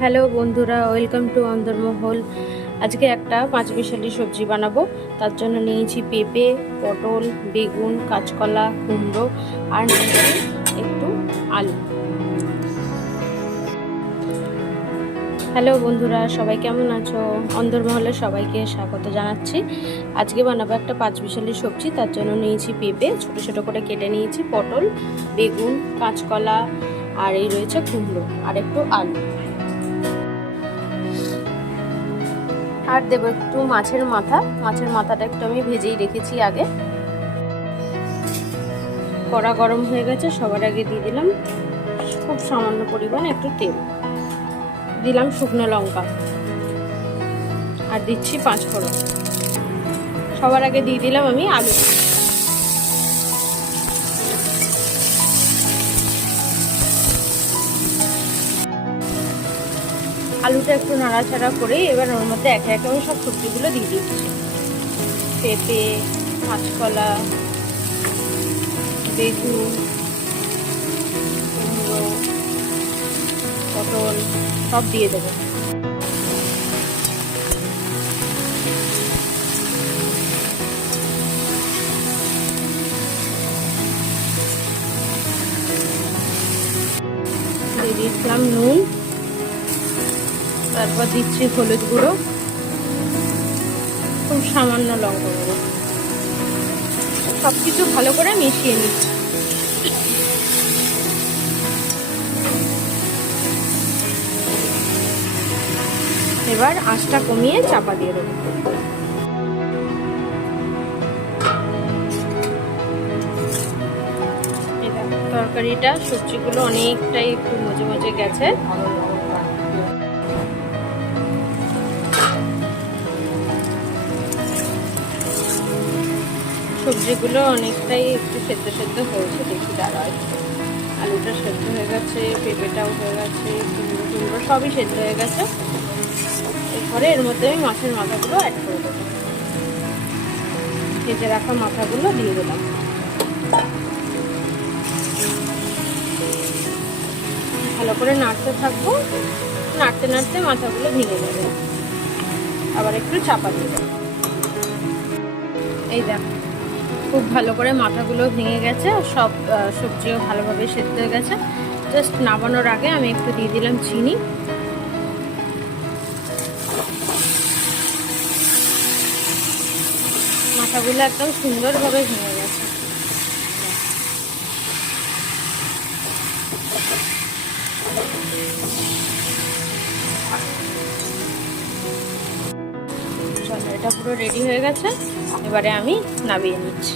Hello বন্ধুরা, welcome to অন্দরমহল। আজকে একটা পাঁচমিশালি সবজি বানাবো। তার জন্য নিয়েছি পেঁপে, পটল, বেগুন, কাঁচকলা, কুমড়ো আর নিয়েছি একটু আলু। হ্যালো বন্ধুরা, সবাই কেমন আছো? অন্দরমহলে সবাইকে স্বাগত জানাচ্ছি। আজকে বানাবো একটা পাঁচমিশালি সবজি। তার জন্য নিয়েছি পেঁপে, ছোট ছোট করে কেটে নিয়েছি, পটল, বেগুন, কাঁচকলা আর এই রয়েছে কুমড়ো আর একটু আলু। আর দেবো একটু মাছের মাথাটা একটু আমি ভেজেই রেখেছি আগে। কড়া গরম হয়ে গেছে, সবার আগে দিয়ে দিলাম খুব সামান্য পরিমাণ একটু তেল, দিলাম শুকনো লঙ্কা আর দিচ্ছি পাঁচফোড়ন। সবার আগে দিয়ে দিলাম আমি আলু। আলুটা একটু নাড়াচাড়া করে এবার ওর মধ্যে একে একে আমি সব সবজিগুলো দিয়ে দিচ্ছি। পেঁপে, কাঁচকলা, বেগুন, কুমড়ো, পটল সব দিয়ে দেবো। দিয়ে দিয়েছিলাম নুন, তারপর দিচ্ছি হলুদ গুঁড়ো, খুব সামান্য লঙ্কা গুঁড়ো। সব কিছু ভালো করে মিশিয়ে নিচ্ছি। এবার আঁচটা কমিয়ে চাপা দিয়ে দেবো। তরকারিটা সবজিগুলো অনেকটাই একটু মজে মজে গেছে। সবজিগুলো অনেকটাই একটু সেদ্ধ সেদ্ধ হয়েছে, দেখি দাঁড়ায়। আলুটা সেদ্ধ হয়ে গেছে, পেঁপেটাও হয়ে গেছে, কুমড়ো সবই সেদ্ধ হয়ে গেছে। এরপরে এর মধ্যে আমি মাছের মাথাগুলো অ্যাড করে দেবো। ভেজে রাখা মাথাগুলো দিয়ে দিলাম। ভালো করে নাড়তে থাকবো, নাড়তে নাড়তে মাথাগুলো ভেঙে যাবে। আবার একটু চাপা দিয়ে দেবো। এই দেখো, খুব ভালো করে মাথাগুলো ভেঙে গেছে, সব সবজিও ভালোভাবে সেদ্ধ হয়ে গেছে। জাস্ট নামানোর আগে আমি একটু দিয়ে দিলাম চিনি। মাথাগুলো একদম সুন্দরভাবে ভেঙে গেছে। চলো, এটা পুরো রেডি হয়ে গেছে। এবারে আমি নামিয়ে নিচ্ছি।